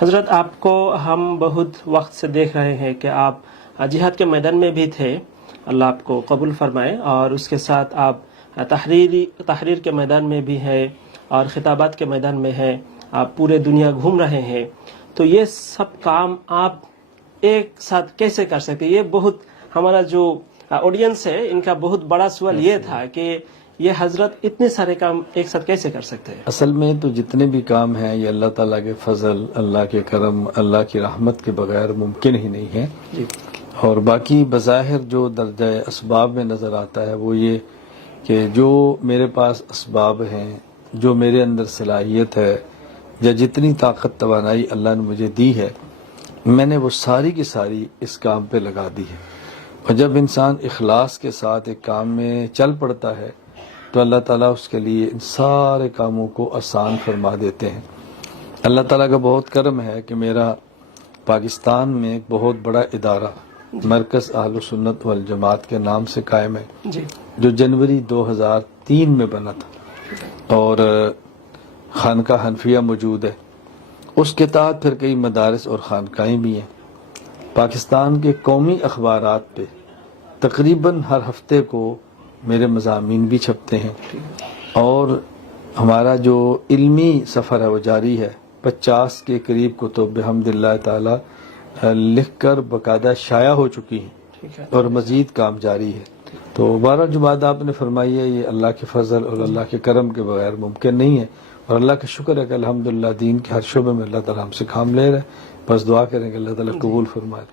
حضرت آپ کو ہم بہت وقت سے دیکھ رہے ہیں کہ آپ جہاد کے میدان میں بھی تھے، اللہ آپ کو قبول فرمائے، اور اس کے ساتھ آپ تحریر کے میدان میں بھی ہیں اور خطابات کے میدان میں ہیں، آپ پورے دنیا گھوم رہے ہیں، تو یہ سب کام آپ ایک ساتھ کیسے کر سکتے؟ یہ بہت ہمارا جو آڈینس ہے ان کا بہت بڑا سوال یہ تھا کہ یہ حضرت اتنے سارے کام ایک ساتھ کیسے کر سکتے ہیں؟ اصل میں تو جتنے بھی کام ہیں یہ اللہ تعالیٰ کے فضل، اللہ کے کرم، اللہ کی رحمت کے بغیر ممکن ہی نہیں ہے جی۔ اور باقی بظاہر جو درجہ اسباب میں نظر آتا ہے وہ یہ کہ جو میرے پاس اسباب ہیں، جو میرے اندر صلاحیت ہے یا جتنی طاقت توانائی اللہ نے مجھے دی ہے، میں نے وہ ساری کی ساری اس کام پہ لگا دی ہے۔ اور جب انسان اخلاص کے ساتھ ایک کام میں چل پڑتا ہے تو اللہ تعالیٰ اس کے لیے ان سارے کاموں کو آسان فرما دیتے ہیں۔ اللہ تعالیٰ کا بہت کرم ہے کہ میرا پاکستان میں ایک بہت بڑا ادارہ مرکز اہل سنت والجماعت کے نام سے قائم ہے، جی۔ جو جنوری 2003 میں بنا تھا، اور خانقاہ حنفیہ موجود ہے۔ اس کے تحت پھر کئی مدارس اور خانقاہیں بھی ہیں۔ پاکستان کے قومی اخبارات پہ تقریباً ہر ہفتے کو میرے مضامین بھی چھپتے ہیں، اور ہمارا جو علمی سفر ہے وہ جاری ہے۔ 50 کے قریب کتب بحمد اللہ تعالی لکھ کر باقاعدہ شائع ہو چکی ہیں، اور مزید کام جاری ہے۔ تو 12 جو بات آپ نے فرمائی ہے یہ اللہ کے فضل اور اللہ کے کرم کے بغیر ممکن نہیں ہے، اور اللہ کا شکر ہے کہ الحمدللہ دین کے ہر شعبے میں اللہ تعالیٰ ہم سے کام لے رہے ہیں۔ بس دعا کریں کہ اللہ تعالیٰ قبول فرمائے۔